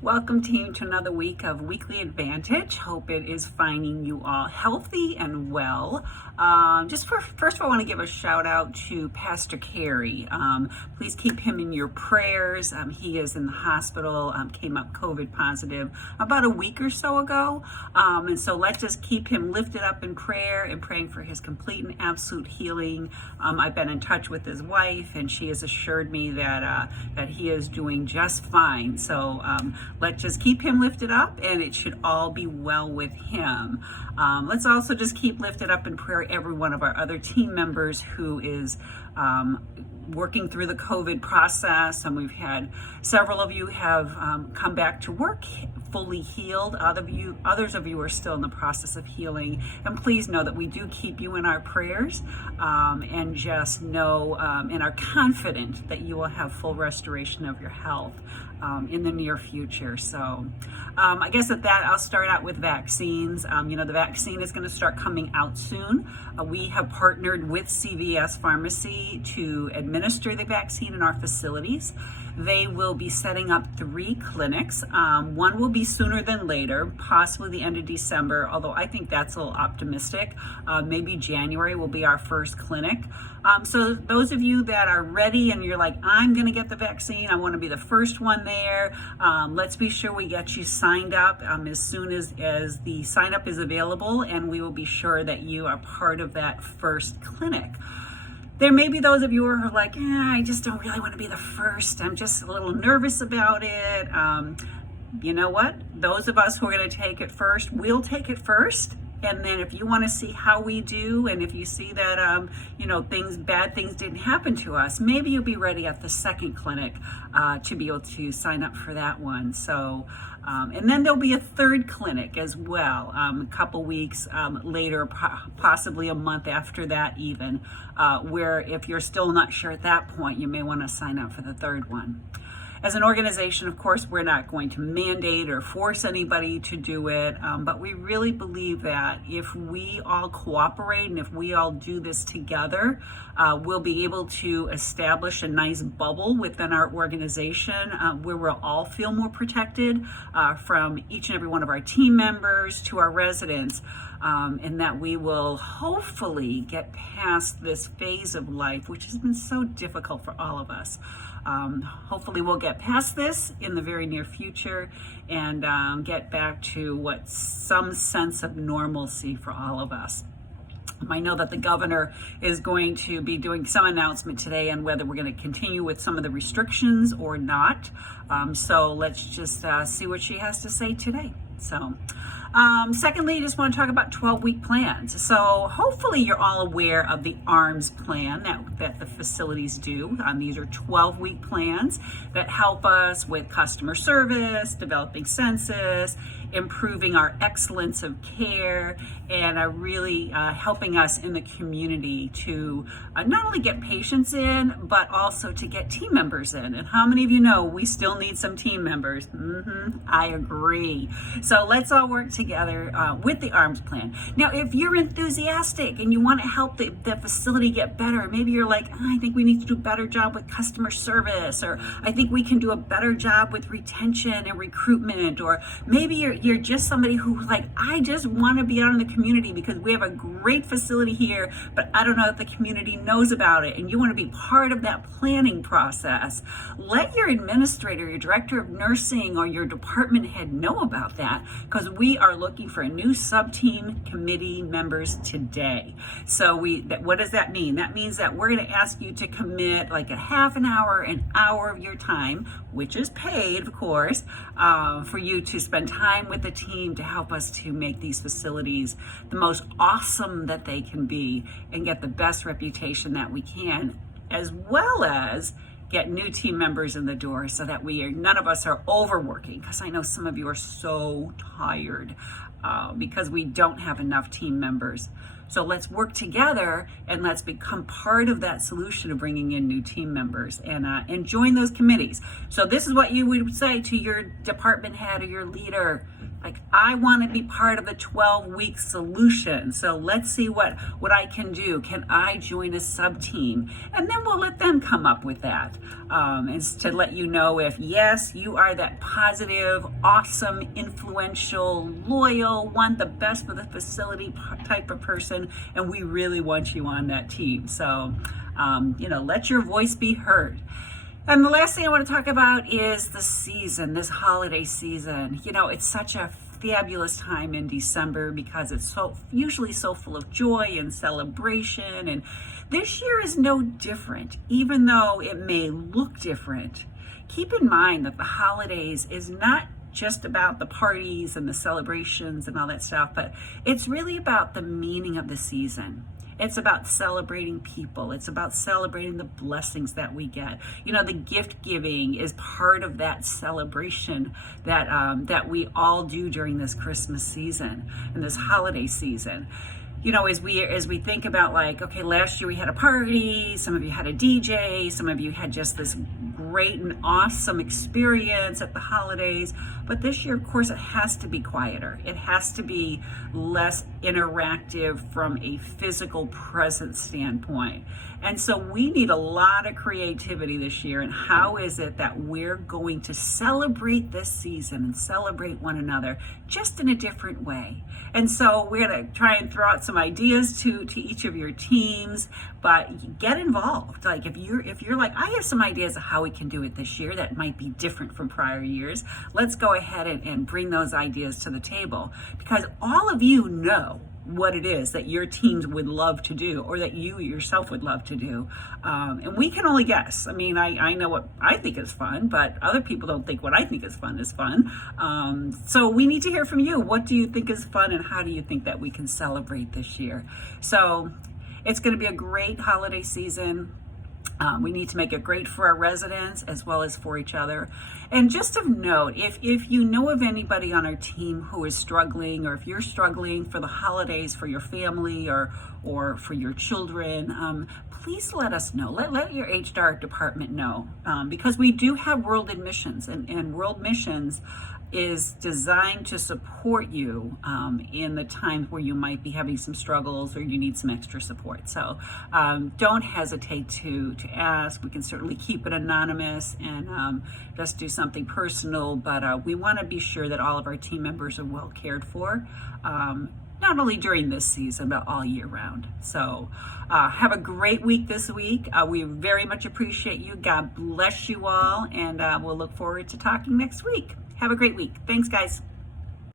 Welcome, team, to another week of Weekly Advantage. Hope it is finding you all healthy and well. First of all, I want to give a shout out to Pastor Carey. Please keep him in your prayers. He is in the hospital, came up COVID positive about a week or so ago. And so let's just keep him lifted up in prayer and praying for his complete and absolute healing. I've been in touch with his wife, and she has assured me that he is doing just fine. So let's just keep him lifted up, and it should all be well with him. Let's also just keep lifted up in prayer every one of our other team members who is working through the COVID process. And we've had several of you have come back to work fully healed. Others of you are still in the process of healing. And please know that we do keep you in our prayers, and just know and are confident that you will have full restoration of your health in the near future. So I guess at that, I'll start out with vaccines. The vaccine is going to start coming out soon. We have partnered with CVS Pharmacy to administer the vaccine in our facilities. They will be setting up 3 clinics. One will be sooner than later, possibly the end of December, although I think that's a little optimistic. Maybe January will be our first clinic. So those of you that are ready and you're like, I'm going to get the vaccine, I want to be the first one there, let's be sure we get you signed up as soon as the sign up is available, and we will be sure that you are part of that first clinic. There may be those of you who are like, I just don't really want to be the first. I'm just a little nervous about it. You know what? Those of us who are going to take it first, we'll take it first. And then if you want to see how we do, and if you see that, bad things didn't happen to us, maybe you'll be ready at the second clinic to be able to sign up for that one. So, and then there'll be a third clinic as well, a couple weeks later, possibly a month after that even, where if you're still not sure at that point, you may want to sign up for the third one. As an organization, of course, we're not going to mandate or force anybody to do it, but we really believe that if we all cooperate and if we all do this together, we'll be able to establish a nice bubble within our organization where we'll all feel more protected, from each and every one of our team members to our residents, and that we will hopefully get past this phase of life, which has been so difficult for all of us. Hopefully we'll get past this in the very near future and get back to some sense of normalcy for all of us. I know that the governor is going to be doing some announcement today on whether we're going to continue with some of the restrictions or not. So let's just see what she has to say today. So, secondly, I just want to talk about 12-week plans. So hopefully you're all aware of the ARMS plan that the facilities do. These are 12-week plans that help us with customer service, developing census, improving our excellence of care, and are really helping us in the community to not only get patients in, but also to get team members in. And how many of you know we still need some team members? I agree. So let's all work together with the ARMS plan. Now, if you're enthusiastic and you want to help the facility get better, maybe you're like, I think we need to do a better job with customer service, or I think we can do a better job with retention and recruitment, or maybe you're just somebody who like, I just want to be out in the community because we have a great facility here, but I don't know if the community knows about it, and you want to be part of that planning process. Let your administrator, your director of nursing, or your department head know about that, because we are looking for a new sub-team committee members today. So what does that mean? That means that we're going to ask you to commit like a half an hour, an hour of your time, which is paid, of course, for you to spend time with the team to help us to make these facilities the most awesome that they can be and get the best reputation that we can, as well as get new team members in the door so that none of us are overworking, because I know some of you are so tired because we don't have enough team members. So let's work together and let's become part of that solution of bringing in new team members and join those committees. So this is what you would say to your department head or your leader. Like, I want to be part of the 12-week solution. So let's see what I can do. Can I join a sub team? And then we'll let them come up with that. It's to let you know if, yes, you are that positive, awesome, influential, loyal, want the best for the facility type of person, and we really want you on that team. So, let your voice be heard. And the last thing I want to talk about is the season, this holiday season. It's such a fabulous time in December because it's usually so full of joy and celebration. And this year is no different, even though it may look different. Keep in mind that the holidays is not just about the parties and the celebrations and all that stuff, but it's really about the meaning of the season. It's about celebrating people. It's about celebrating the blessings that we get. The gift giving is part of that celebration that we all do during this Christmas season and this holiday season. As we think about, like, okay, last year we had a party, some of you had a DJ, some of you had just this great and awesome experience at the holidays. But this year, of course, it has to be quieter. It has to be less interactive from a physical presence standpoint. And so we need a lot of creativity this year. And how is it that we're going to celebrate this season and celebrate one another just in a different way? And so we're going to try and throw out some ideas to each of your teams, but get involved. Like, if you're like, I have some ideas of how we can do it this year that might be different from prior years, let's go ahead and bring those ideas to the table, because all of you know what it is that your teams would love to do, or that you yourself would love to do. And we can only guess. I mean, I know what I think is fun, but other people don't think what I think is fun is fun. So we need to hear from you. What do you think is fun, and how do you think that we can celebrate this year? So it's going to be a great holiday season. We need to make it great for our residents as well as for each other. And just of note, if you know of anybody on our team who is struggling, or if you're struggling for the holidays for your family or for your children, please let us know. Let your HR department know, because we do have World Admissions, and World Missions is designed to support you in the times where you might be having some struggles or you need some extra support. So don't hesitate to ask. We can certainly keep it anonymous and just do something personal, but we want to be sure that all of our team members are well cared for, not only during this season, but all year round. So have a great week this week. We very much appreciate you. God bless you all, and we'll look forward to talking next week. Have a great week. Thanks, guys.